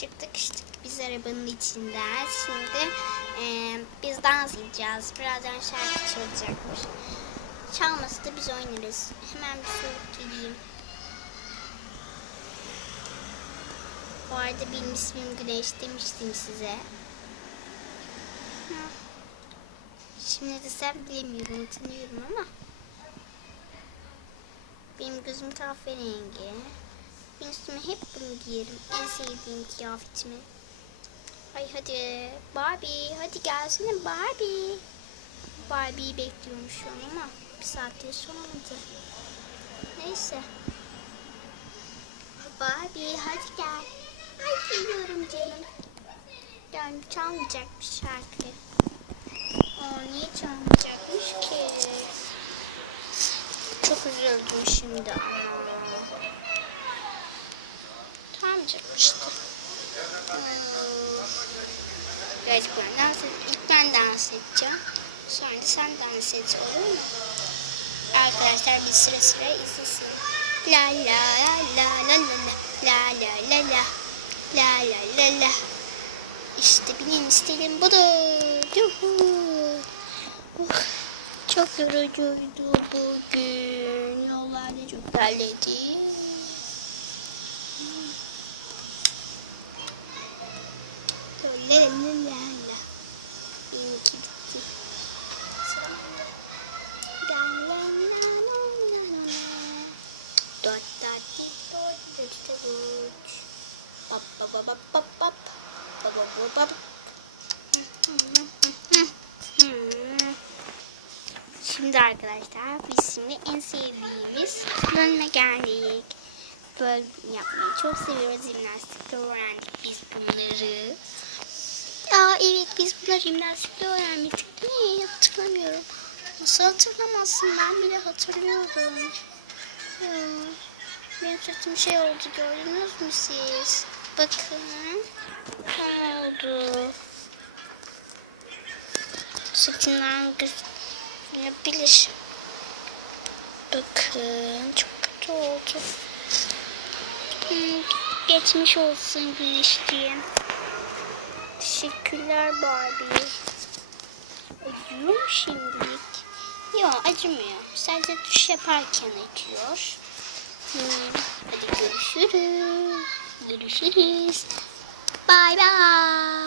çıktık işte biz arabanın içinden. Şimdi e, biz dans edeceğiz. Birazdan şarkı çalacakmış. Çalması da biz oynarız. Hemen bir soğuk geleyim. Bu arada benim ismim Güneş demiştim size. Şimdi desem bilemiyorum, utanıyorum ama. Benim gözüm kahverengi. Ben üstüme hep bunu giyerim. En sevdiğim kıyafetimi. Ay hadi Barbie, hadi gelsene Barbie. Barbie'yi bekliyorum şu ama bir saattir soramadı. Neyse. Barbie hadi gel. Ay geliyorum canım. Yani çalmayacak bir şarkı. Aa, niye çalmayacakmış ki? Çok üzüldüm şimdi ama. Çalmayacakmıştı. Hmm. Evet ben dans İlk ben dans edeceğim. Sonra da sen dans et olur mu? Arkadaşlar bir sıra sıra izlesin. La la la la la la la la la la la la la la İşte benim istedim budur. Uh, çok yorucuydu bugün. Yollar da çok terledi. La la la la la. İyi ki bitti. La la la la la la la. Dot dot dit dot dot dot dot. Pop pop pop pop pop pop. Pop pop pop pop. Şimdi arkadaşlar biz şimdi en sevdiğimiz bölüme geldik. Bölüm yapmayı çok seviyoruz. Jimnastikte öğrendik biz bunları. Evet biz bunları jimnastikte öğrenmiştik mi? Hatırlamıyorum. Nasıl hatırlamazsın? Ben bile hatırlıyorum. Ya, benim sırtım şey oldu gördünüz mü siz? Bakın. Ne oldu? Sırtımdan gözükebilir. Bakın çok kötü oldu. Hmm, geçmiş olsun güneşliğim. Teşekkürler Barbie. Acıyor mu şimdilik? Yok acımıyor. Sadece duş yaparken acıyor. Hmm, hadi görüşürüz. Görüşürüz. Bye bye.